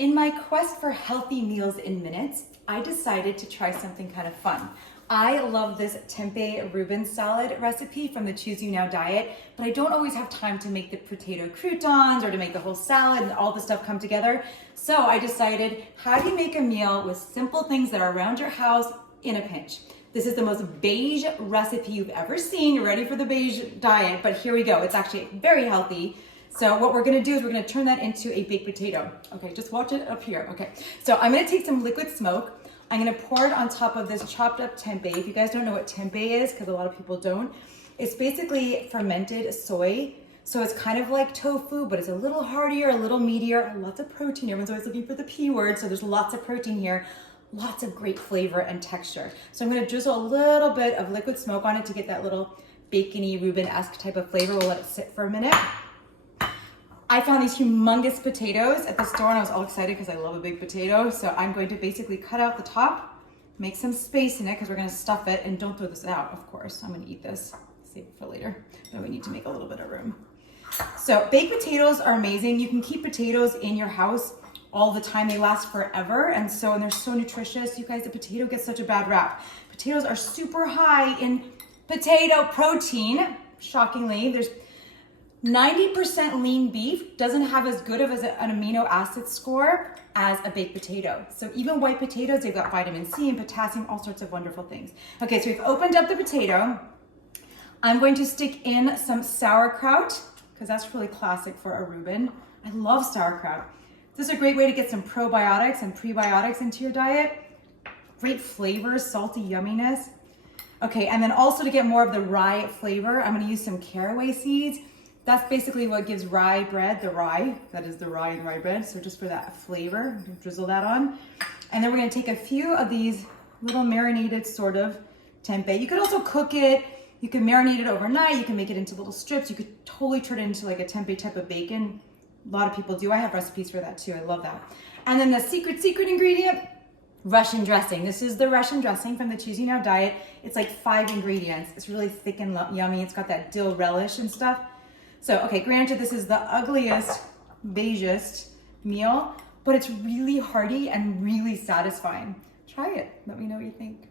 In my quest for healthy meals in minutes, I decided to try something kind of fun. I love this Tempeh Reuben Salad recipe from the Choose You Now diet, but I don't always have time to make the potato croutons or to make the whole salad and all the stuff come together. So I decided, how do you make a meal with simple things that are around your house in a pinch? This is the most beige recipe you've ever seen. You're ready for the beige diet, but here we go. It's actually very healthy. So what we're gonna do is we're gonna turn that into a baked potato. Okay, just watch it up here. Okay, so I'm gonna take some liquid smoke. I'm gonna pour it on top of this chopped up tempeh. If you guys don't know what tempeh is, because a lot of people don't, it's basically fermented soy. So it's kind of like tofu, but it's a little heartier, a little meatier, lots of protein. Everyone's always looking for the P word, so there's lots of protein here. Lots of great flavor and texture. So I'm gonna drizzle a little bit of liquid smoke on it to get that little bacony Reuben-esque type of flavor. We'll let it sit for a minute. I found these humongous potatoes at the store and I was all excited because I love a big potato. So I'm going to basically cut out the top, make some space in it because we're gonna stuff it, and don't throw this out, of course. I'm gonna eat this, save it for later. But we need to make a little bit of room. So baked potatoes are amazing. You can keep potatoes in your house all the time. They last forever, and they're so nutritious. You guys, the potato gets such a bad rap. Potatoes are super high in potato protein. Shockingly, there's 90% lean beef doesn't have as good of an amino acid score as a baked potato. So even white potatoes, they've got vitamin C and potassium, all sorts of wonderful things. Okay, so we've opened up the potato. I'm going to stick in some sauerkraut because that's really classic for a Reuben. I love sauerkraut. This is a great way to get some probiotics and prebiotics into your diet. Great flavor, salty yumminess. Okay, and then also to get more of the rye flavor, I'm gonna use some caraway seeds. That's basically what gives rye bread, the rye. That is the rye in rye bread. So just for that flavor, I'm gonna drizzle that on. And then we're gonna take a few of these little marinated sort of tempeh. You could also cook it. You can marinate it overnight. You can make it into little strips. You could totally turn it into like a tempeh type of bacon. A lot of people do. I have recipes for that too. I love that. And then the secret ingredient, Russian dressing. This is the Russian dressing from the Choose You Now diet. It's like 5 ingredients. It's really thick and yummy. It's got that dill relish and stuff. So, okay, granted, this is the ugliest, beigest meal, but it's really hearty and really satisfying. Try it. Let me know what you think.